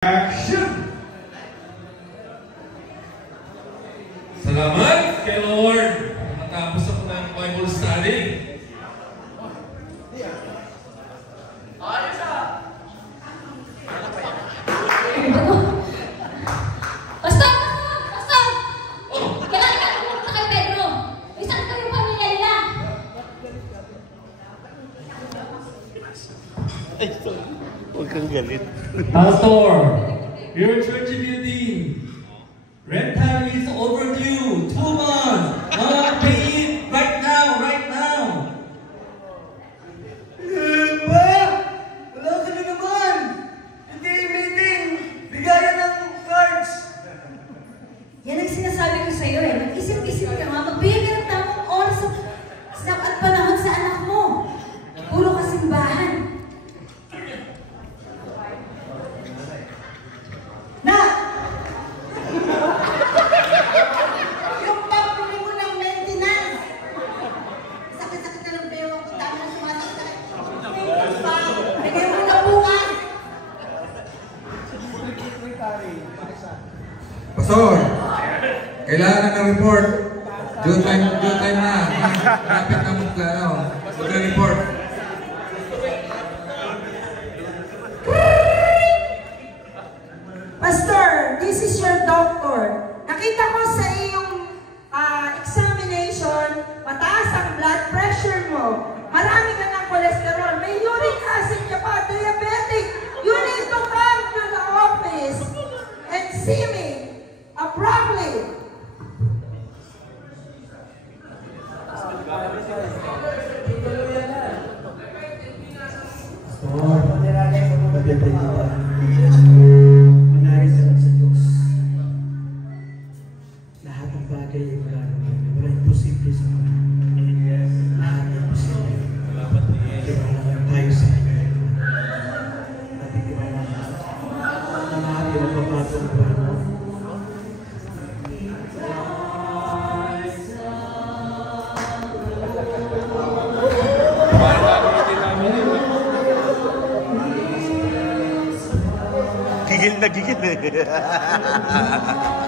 Action! Salamat kay Lord. Matapos ako ng Bible study. Ayos ah! Pastor! Pastor! Kailangan ka pumunta kay Pedro. May saan kayo pamilya nila? Ay, sorry. Huwag kang galit. Pastor, your church building rental is overdue. 2 months. Pay it right now, right now. Pa! Wala ka na naman! Hindi meeting! Bigayan ng cards! Yan ang sinasabi ko sa'yo eh. Mag-isip-isip ka nga. Magbigay ka ng tamang oras at panahon sa anak mo. Puro ka simbahan. Na! Yung pagpuli mo ng maintenance! Sakit-sakit na lang ba yung dami na sumasakit? Pa! Bigay mo na bukas! Pastor, kailangan ng report. Due time na. Rapid na mag-report. Pastor, this is your doctor. Nakita ko sa iyong examination, mataas ang blood pressure mo. Marami ka ng cholesterol. May uric acid ka pa, diabetic. You need to come to the office and see me abruptly. Manalig ka lang sa Diyos. Lahat ng bagay ay wala imposible sa Kanya. Lahat ay posible. Tiwala lang tayo sa Kanya. Natin tiwala lang. Lahat ay mababago ang buhay mo. Gigil na gigil eh.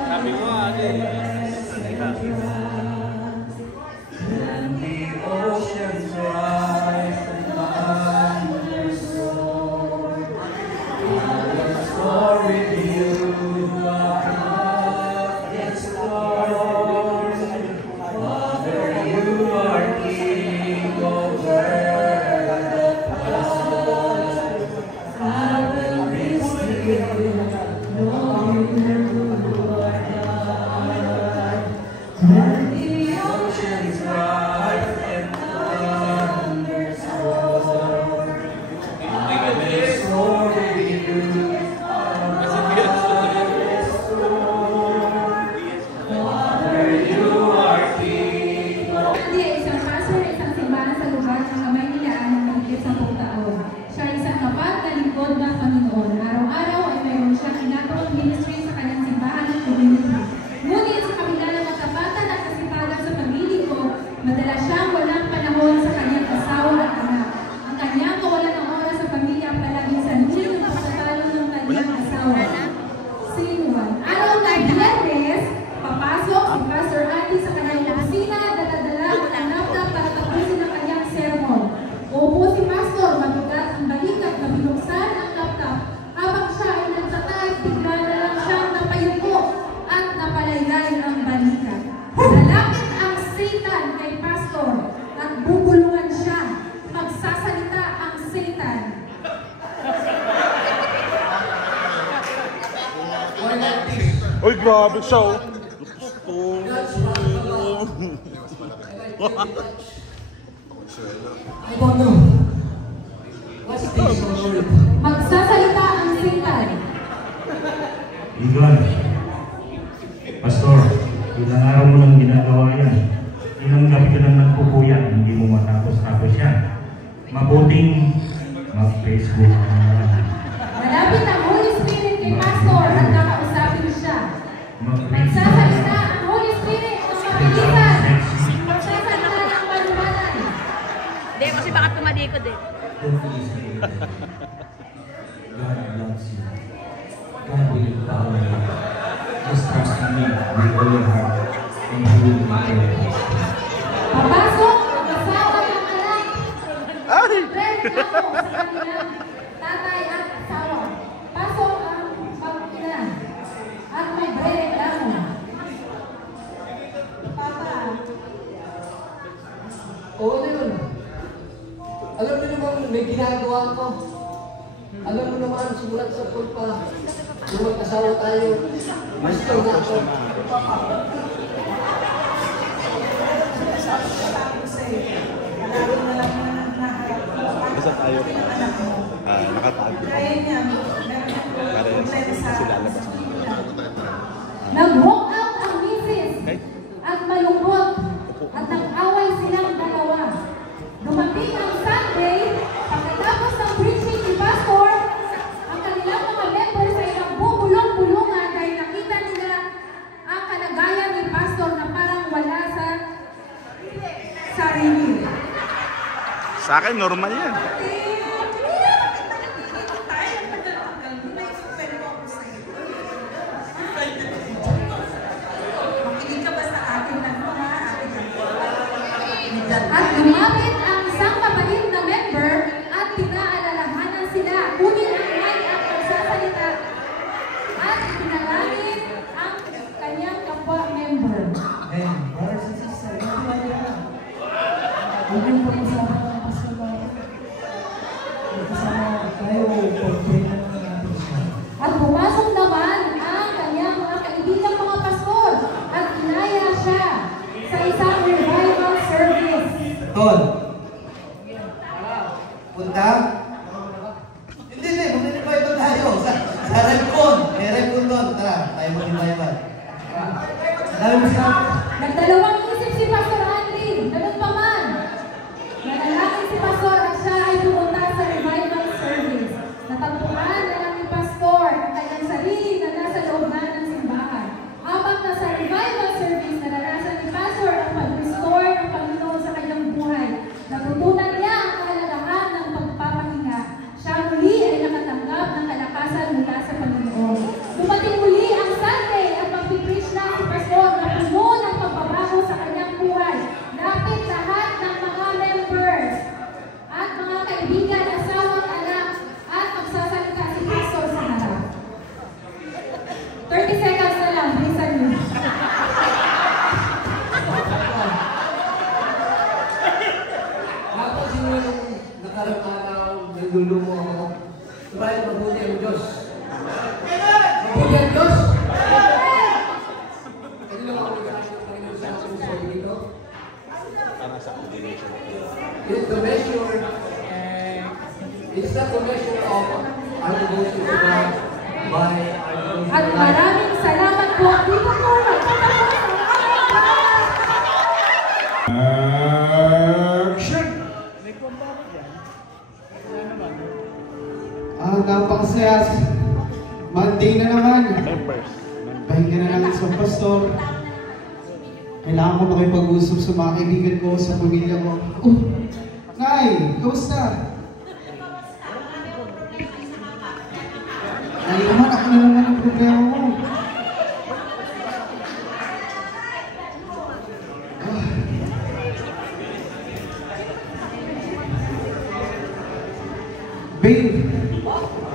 Sabi ko Uy, grabe siya oh. Magsasalita ang Satan. Igan, Pastor, ilang araw mo lang ginagawa yan. Ilang gabi ka lang nagpupuyan, hindi mo matapos-tapos yan. Mabuting mag-Facebook ka na lang. Malapit ang Holy Spirit kay Pastor at kakausapin siya. Magsasalita ang Holy Spirit ng mabilisan. Magsasalita ng panumanan. Hindi, kasi baka tumalikod eh. God loves you. tao na yun. Just trust in me with all your heart and you will make it. Papasok ang asawa ng anak. Friend ako sa kanilang tatay at asawa. Pasok ang pag-ina at may break lang. Papa. Oo na yun. Alam mo naman, may ginagawa ko. Alam mo naman, simulat sa pulpa. Nung mag-asawa tayo, gusto na ako. Basta tayo. Nakatago. Nag-walk out ang misis at malungkot at nag-away silang dalawa. Dumating ang Sunday, pagkatapos ng preaching ni Pastor, ang kanilang mga members ay nagbubulong-bulungan dahil nakita nila ang kalagayan ni Pastor na parang wala sa sarili. Sa akin, normal yan. At lumapit ang isang mabait na member at pinaalalahanan sila. Kunin ang mic at magsasalita at pinalangin ang kanyang kapwa member. And, brothers and sisters, huwag yung pag-usapan ng kasama. Kasama tayo, pag-pray na natin siya. At pumasok naman ang kanyang mga kaibigang mga pastor at inaya siya sa isang revival service. Tol. Punta? Hindi, mag-revival tayo. Sa Repcon. May Repcon doon. Tara, tayo mag-revival. Dami mo sa... Nagdalawang isip si Pastor Andrew. Ganun pa man. Nanalangin si Pastor at siya ay pumunta sa revival service. Natagpuan na lang ni Pastor ang kanyang sarili na nasa loob na ng simbahan. Habang nasa revival service, naranasan ni Pastor ang pag-restore ng Panginoon sa kanyang buhay. Natutunan niya ang kahalagahan ng pagpapahinga. Siya muli ay nakatanggap ng kalakasan mula sa Panginoon. Dumating muli ang Sunday at magpipreach na si Pastor na puno ng pagbabago sa kanyang buhay. Lapit lahat ng mga members at mga kaibigan, asawa at anak at magsasalita si Pastor sa harap. 30 seconds na lang, bilisan niyo. Tapos yung nakarapanaw, naglulumo ako. Sabay, mabuti ang Diyos. Mabuti ang Diyos! Ano lang ako nagkakaroon sa puso dito? It's the measure, it's not the measure of our devotion to God by our devotion At to life. maraming salamat po. Dito po, Action! Napakasaya. Monday na naman. Pahinga na lang sa pastor. Kailangan ko makipag-usap sa mga kaibigan ko, sa pamilya ko. Oh, Nay, kamusta? Nay naman, ako na naman ang problema mo. Babe,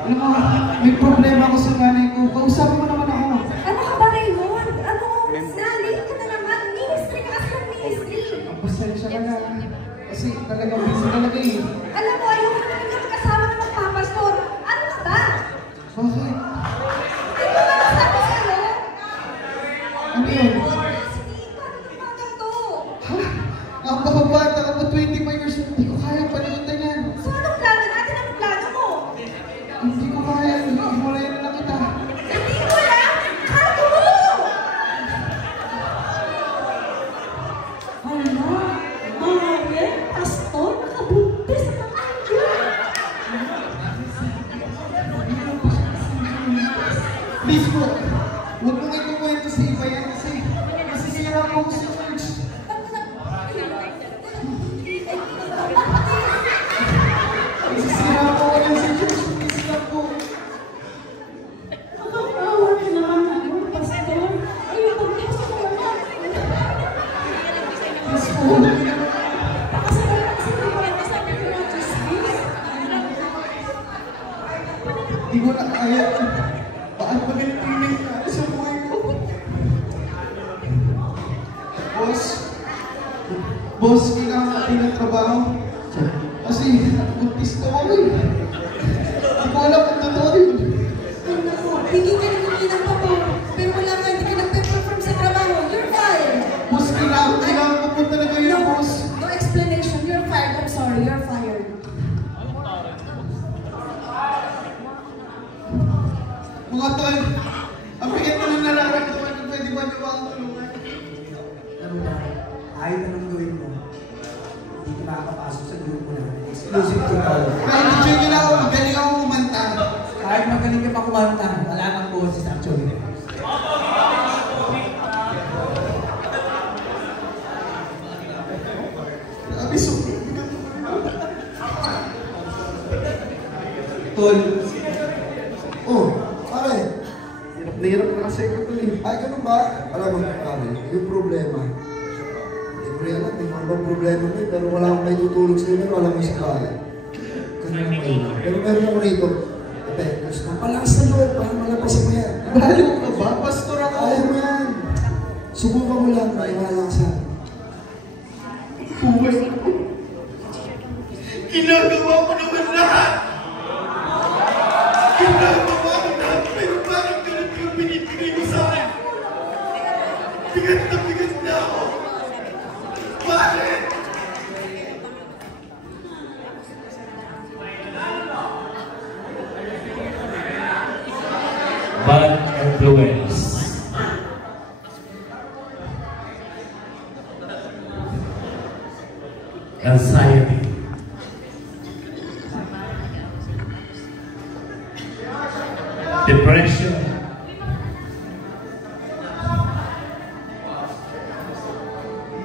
alam mo, may problema ako sa nanay ko. Kausapin mo naman ako. Ano ka ba, Raymond? Ano? Nalito ka na naman. Ministry ka sa ministry. Ang pasensya ka na. Kasi talagang busy talaga eh. Alam mo, ayoko na naman kasama ng magpapastor. Ano ka ba? Bakit? Ano ba nasabi sa'yo? Ano yun? Paano tumagal to? Ha? Ang kababata ako, 25 years old. Hindi ko kaya panaguntan yan. So, anong plano natin? Anong plano mo? Hindi ko kaya. Himulayan na lang kita. Hindi ko lang! Kato mo! Hala, Mare, pastor, nakabuntis ng angel. Please po, huwag mo nga ikukwento sa iba yan kasi masisira ako sa church. Masisira ako ulit sa church. Please lang po. Nakakawag Napagalit yung nangyari sa buhay ko. Boss, kailangan natin ng trabaho. Kasi, buntis na ako eh. Hindi ko alam kung totoo yun. Ay, naku, hindi ka nangihinang pa po. Pero wala nga, hindi ka nagpe-perform sa trabaho. You're fired. Boss, kailangan ko po talaga yun, boss. No explanation. You're fired. I'm sorry. You're fired. Mga tol, ang bigat ko nang nararamdaman kung pwede ba niyo ba ang tulungan? Ano ba? Kahit anong gawin mo, hindi ka nakakapasok sa grupo na. Exclusive to all. Kahit hindi nyo na ako, magaling ako kumanta. Kahit magaling ka pa kumanta, wala kang boses actually. Sabi, super. Tol. Oh, pare. Hirap na kasi ko tuloy. Ay, ganun ba? Alam mo, pare, yung problema. Hindi ko rin alam, may mga problema mo pero wala akong may tutulog sa inyo, wala akong isa kaya. Pero meron ako rito. Epektos na palakas na loob, parang malapasin mo yan. Balo ka ba? Pastor ako. Ayaw mo yan. Subukan mo lang, maiwala ka sa Buhay ko. Ginagawa ko naman lahat. Ginagawa ko lahat, pero bakit ganun yung binibigay mo sa akin? Bigat na ako. Bakit? Bad influence. Anxiety. Depression.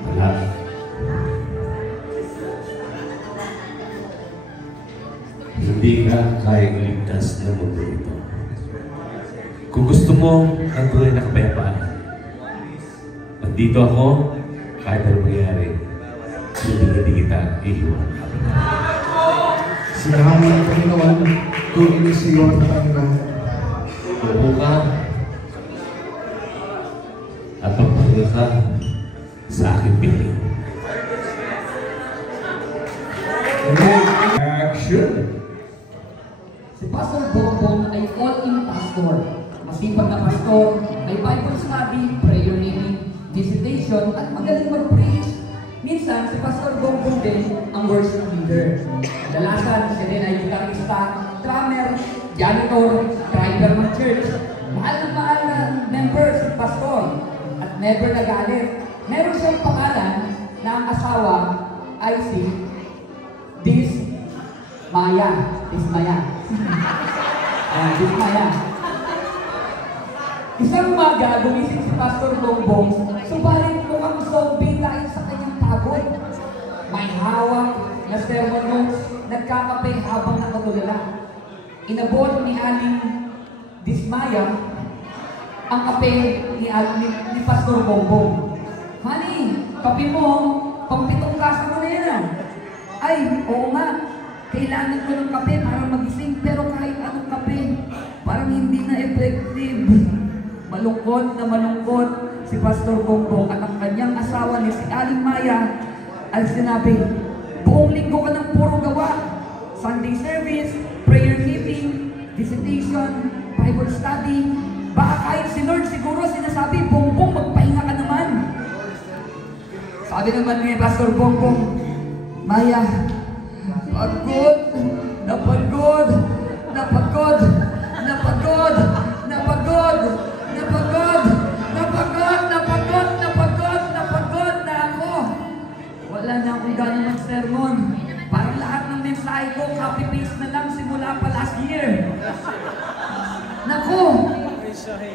Wala. Hindi ka kayang ligtas ng mundo ito. Kung gusto mo ang tunay na kapayapaan, nandito ako, kahit anong mangyari, hindi kita iiwan. Sinabi ng Panginoon, kung inisiyon ang Panginoon. Upo ka at magpahinga ka sa aking piling. Action! Si Pastor Bongbong ay all-in pastor. Masipag na pastor, may Bible study, prayer meeting, visitation, at magaling mag-preach. Minsan, si Pastor Bongbong din ang worship leader. Kadalasan, siya din ay gitarista, drummer, janitor, driver ng church. Mahal na member si Pastor at never nagalit. Meron siyang pangalan na ang asawa ay si Dismaya. Dismaya. Isang umaga, gumising si Pastor Bongbong, subalit mukhang zombie dahil sa kanyang pagod. May hawak na sermon notes, nagkakape habang nakatulala. Inabot ni Aling Dismaya ang kape ni Pastor Bongbong. Honey, kape mo, pang-pitong klase mo na yan. Ay, oo nga, kailangan ko ng kape para magising, pero kahit anong kape, parang hindi na effective. Malungkot na malungkot si Pastor Bongbong at ang kanyang asawa ni si Aling Maya ay sinabi, buong linggo ka ng puro gawa. Sunday service, prayer meeting, visitation, Bible study. Baka kahit si Lord siguro sinasabi, Bongbong, magpahinga ka naman. Sabi naman ni Pastor Bongbong, Maya, pagod, napagod, napagod, napagod, napagod, napagod, napagod, napagod, napagod, napagod na ako. Wala na akong gano'n mag-sermon. Parang lahat ng mensahe ko, copy-paste na lang simula pa last year. Naku,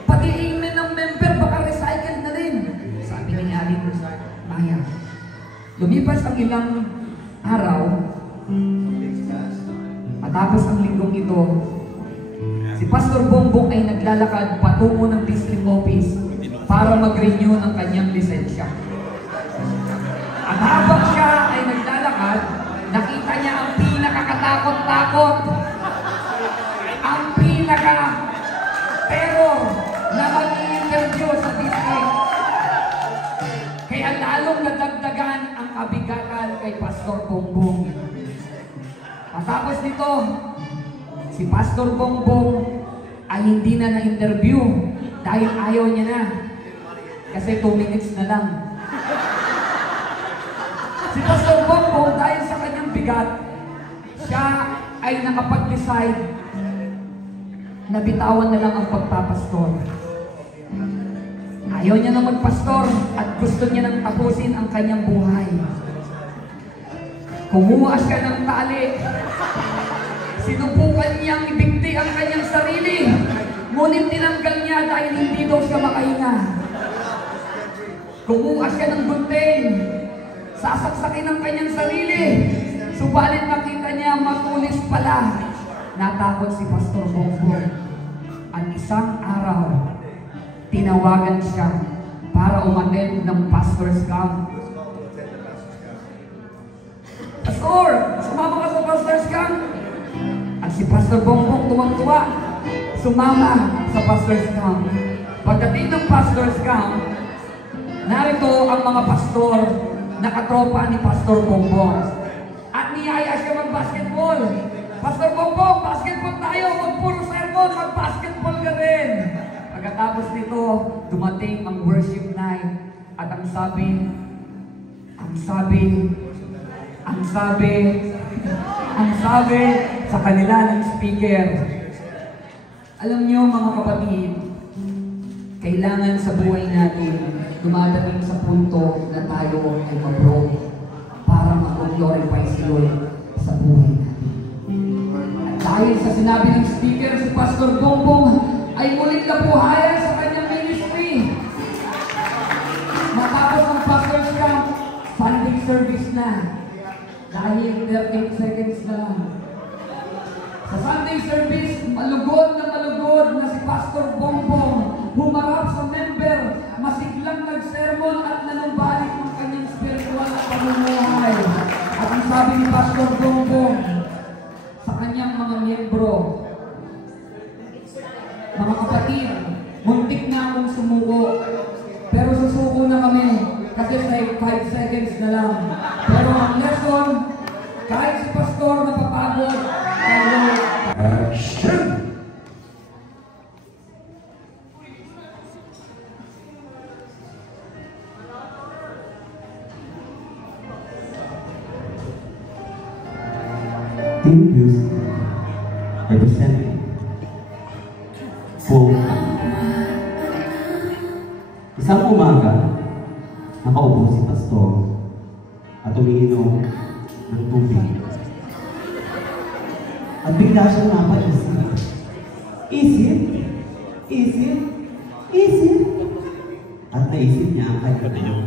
pati email ng member, baka recycle na rin. Sabi ni Aling Maya. Lumipas ang ilang araw, matapos ang linggong ito, si Pastor Bongbong ay naglalakad patungo ng district office para mag-renew ng kanyang lisensya. At habang siya ay naglalakad, nakita niya ang pinakakatakot-takot. Pero kabigatan kay Pastor Bongbong. Matapos nito, si Pastor Bongbong ay hindi na na-interview dahil ayaw niya na. Kasi 2 minutes na lang. Si Pastor Bongbong, dahil sa kanyang bigat, siya ay nakapag-decide na bitawan na lang ang pagpapastor. Ayaw niya na magpastor at gusto niya nang tapusin ang kanyang buhay. Kumuha siya ng tali. Sinubukan niyang ibigti ang kanyang sarili. Ngunit tinanggal niya dahil hindi daw siya makahinga. Kumuha siya ng gunting. Sasaksakin ang kanyang sarili. Subalit makita niya matulis pala. Natakot si Pastor Bongbong. Ang isang araw, tinawagan siya para umattend ng pastor's camp. Pastor, sumama ka sa pastor's camp? At si Pastor Bongbong tuwang-tuwa, sumama sa pastor's camp. Pagdating ng pastor's camp, narito ang mga pastor na katropa ni Pastor Bongbong. At niyaya siya mag-basketball. Pastor Bongbong, basketball tayo, huwag puro sermon, mag-basketball ka rin. Pagkatapos nito, dumating ang worship night at ang sabi sa kanila ng speaker, alam niyo mga kapatid, kailangan sa buhay natin dumadating sa punto na tayo ay mag-grow para mag-glorify si Lord sa buhay natin. At dahil sa sinabi ng speaker, si Pastor Bongbong ay muling nabuhayan sa kanyang ministry. Matapos ang pastor's camp, Sunday service na. Dahil 13 seconds na lang. Sa Sunday service, malugod na si Pastor Bongbong humarap sa member, masiglang nag-sermon at nanumbalik ang kanyang spiritual na pamumuhay. At ang sabi ni Pastor Bongbong sa kanyang mga miyembro, mga kapatid, muntik na akong sumuko. Pero susuko na kami kasi 5 seconds na lang. Pero ang lesson, kahit si Pastor napapagod, action! Team Views representing full. Isang umaga, nakaupo si Pastor at umiinom ng tubig. At bigla siyang napaisip. Isip. At naisip niya ang kanyang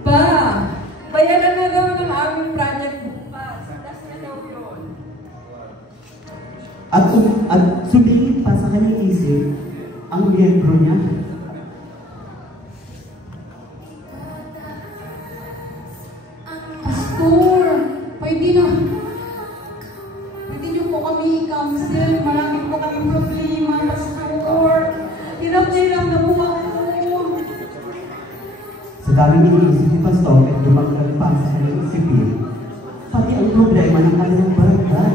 Pa, bayaran na daw ng aming project bukas. Das na daw yun. At sumingit pa sa kanyang isip ang miyembro niya. Pastor, pwede niyo po kami i-counsel. Marami po kami problema, Pastor. Hirap na po ako. Sa daming iniisip ni Pastor at dumagdag pa sa kanyang isipin, pati ang problema ng kanyang barangay.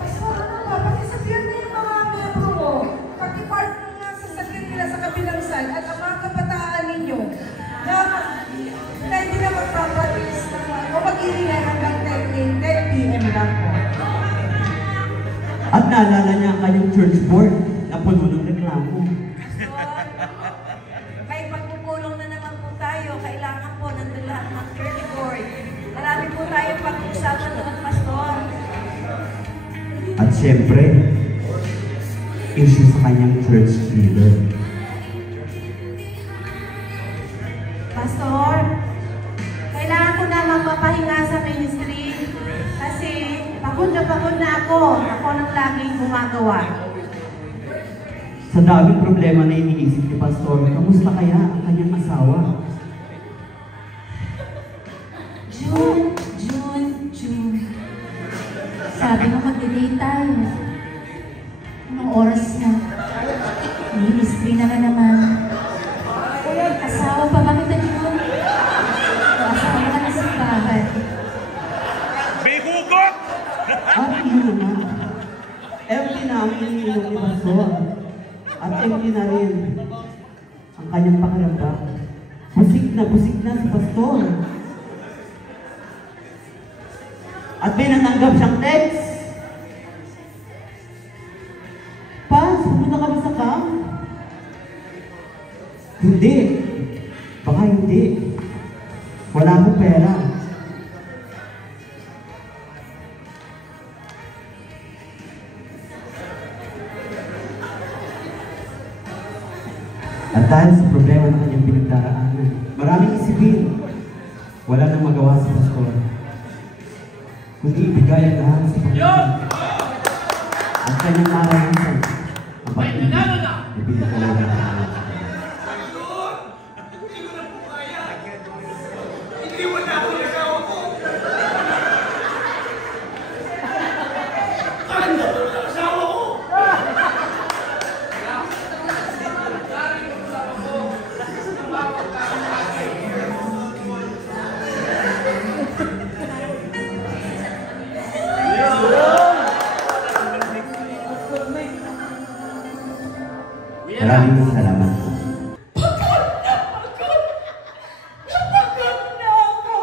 Pastor, ano ba? Pati sabihan na yung mga membro mo. Pati part ng sasakyan nila sa kabilang side at ang mga kabataan ninyo na hindi na magpapatis o mag-iingay hanggang 10 p.m. lang po. At naalala niya ang kanyang church board na puno ng reklamo. May pagpupulong na naman po tayo. Kailangan po nandun lahat ng church board. Marami po tayo pag-usapan doon, Pastor. At syempre, issue sa kanyang church leader. Pastor, kailangan ko na magpapahinga sa ministry kasi pagod na ako. Ako nang laging gumagawa. Sa daming problema na iniisip ni Pastor, kamusta kaya ang kanyang asawa? June. Sabi mo mag-date tayo. Anong oras na? Ministry na naman. na ang iniinom ni Pastor. At empty na rin ang kanyang pakiramdam. Busig na si Pastor. At may natanggap siyang text. Pas, pumunta kami sa camp. Hindi. Baka hindi. Wala akong pera. At dahil sa problema ng kanyang pinagdaraanan, maraming isipin, wala nang magawa sa Pastor. Kundi ibigay ang lahat sa Panginoon. At kanyang naranasan ang pag-ibig na pinagdalaw ng Panginoon. Maraming salamat po. Napagod na ako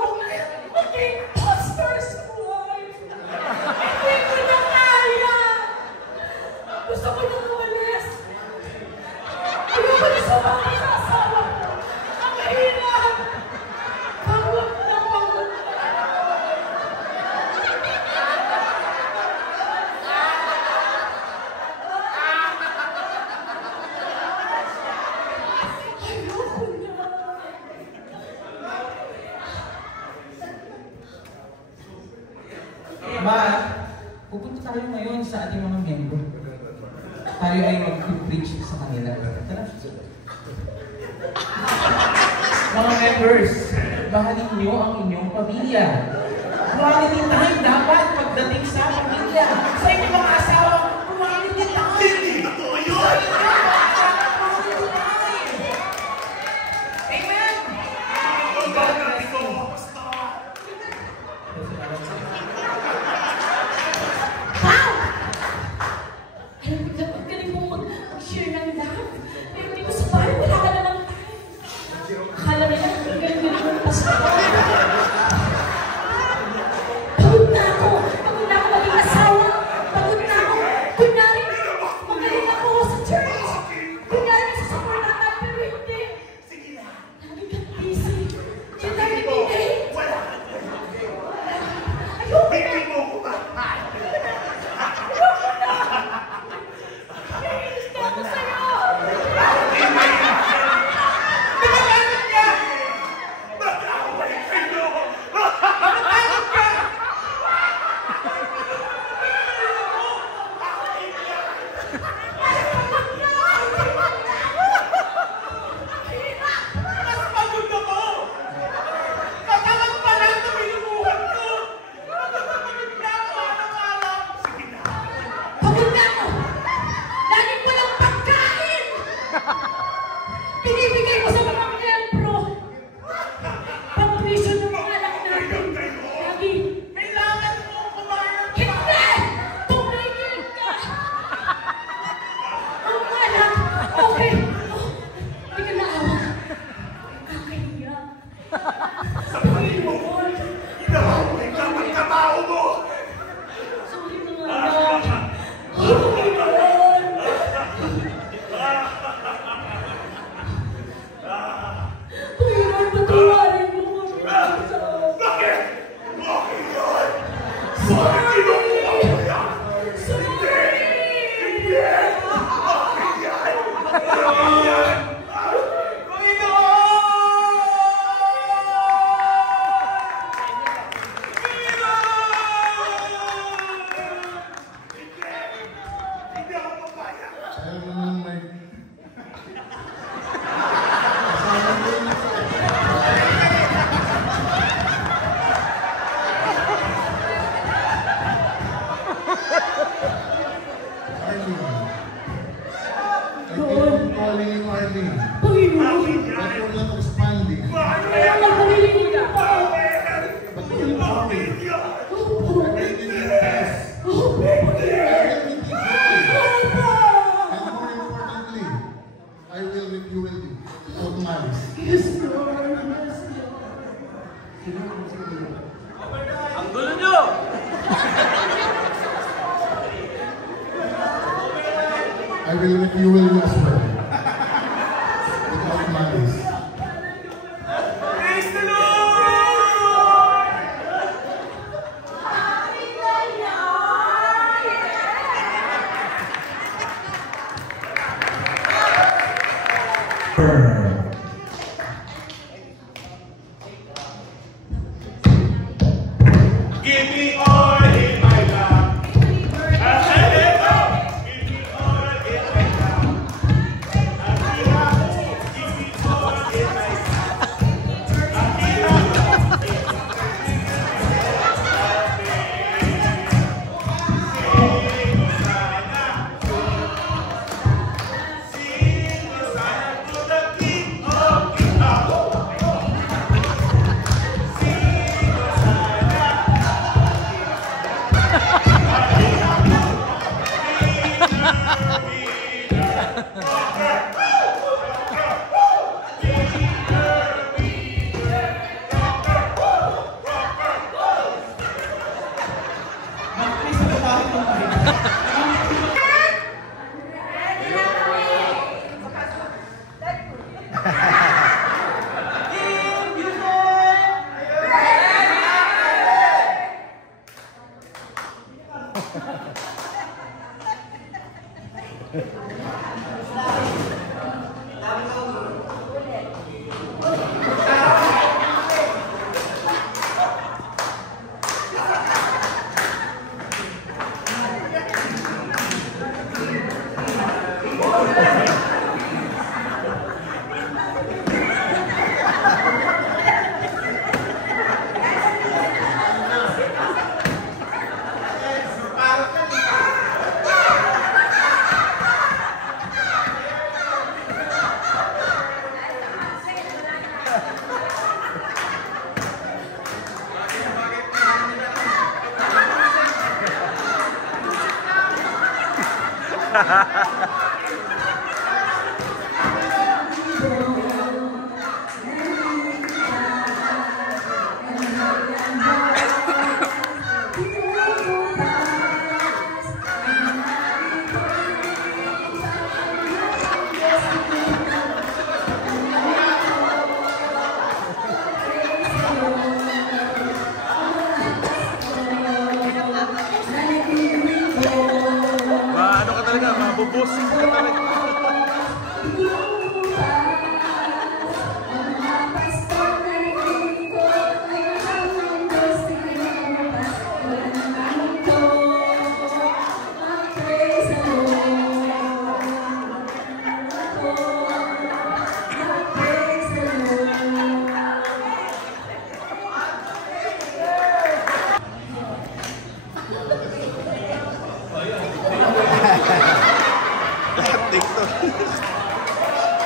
maging pastor's wife. Hindi ko na kaya. Gusto ko nang umalis. Ayoko na sumama sa asawa ko. Ang hirap. Pagod na. Pupunta tayo ngayon sa ating mga membro. Tayo ay mag-preach sa kanila. Tara. Mga members, mahalin niyo ang inyong pamilya. Quality time dapat pagdating sa pamilya. Sa inyong mga asawa, quality time. Hindi totoo yun! Amen! Galing mong mag-share ng lahat. Pero dito sa bahay, wala ka namang time. Akala nila, galing-galing mong pastor. Pagod na ako. Pagod na ako maging asawa. Pagod na ako. Kunyari, magaling ako sa church. Kunyari, susuportahan pero hindi. Lagi kang busy. Hindi tayo nag-i-date. Ayoko na. Binibigay ko sa mga membro. Pang-tuition ng mga anak natin. Lagi. Kailangan mo kumain. Hindi! Tumigil ka! Ang anak. Okay. Hindi ka naawa. Kakahiya. Sabihin mo. Inahuli ka magkatao mo. Sorry mga anak. I will make you will as well. Without malice. Praise the Lord! Give me all in my lap. Give me all in my lap. Give me all in my Mabubusing ka talaga. TikTok.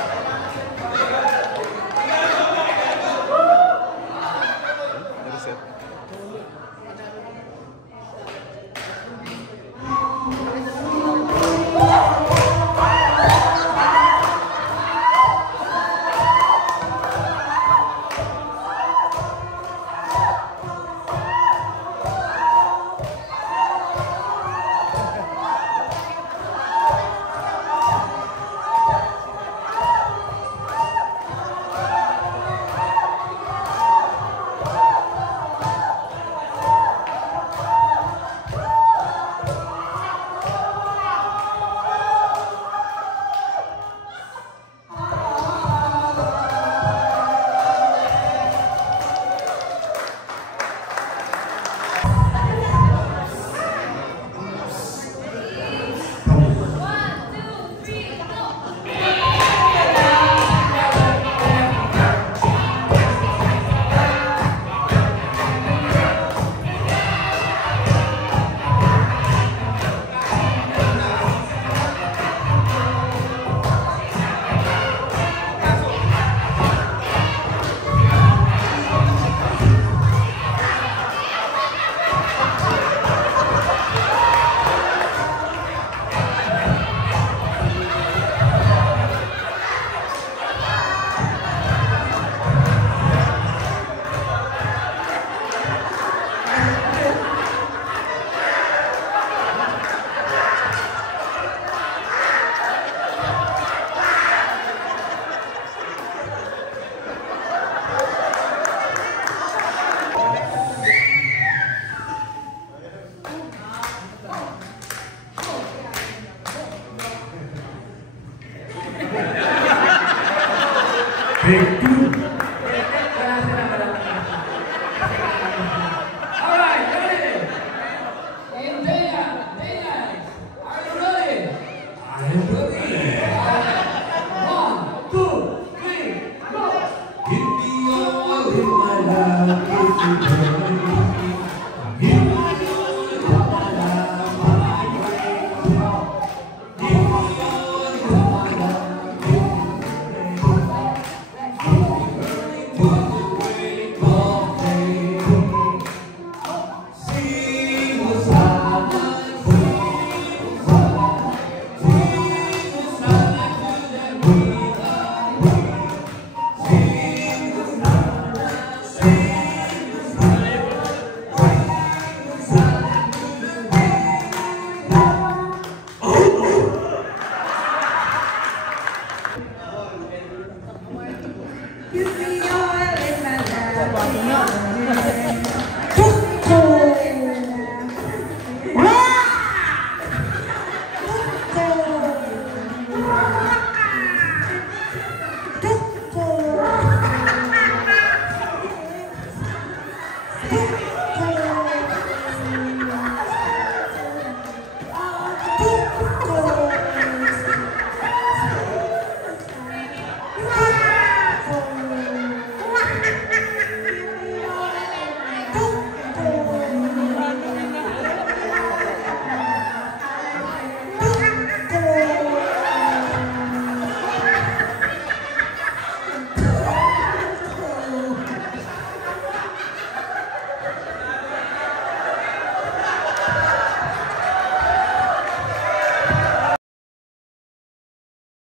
Take 2.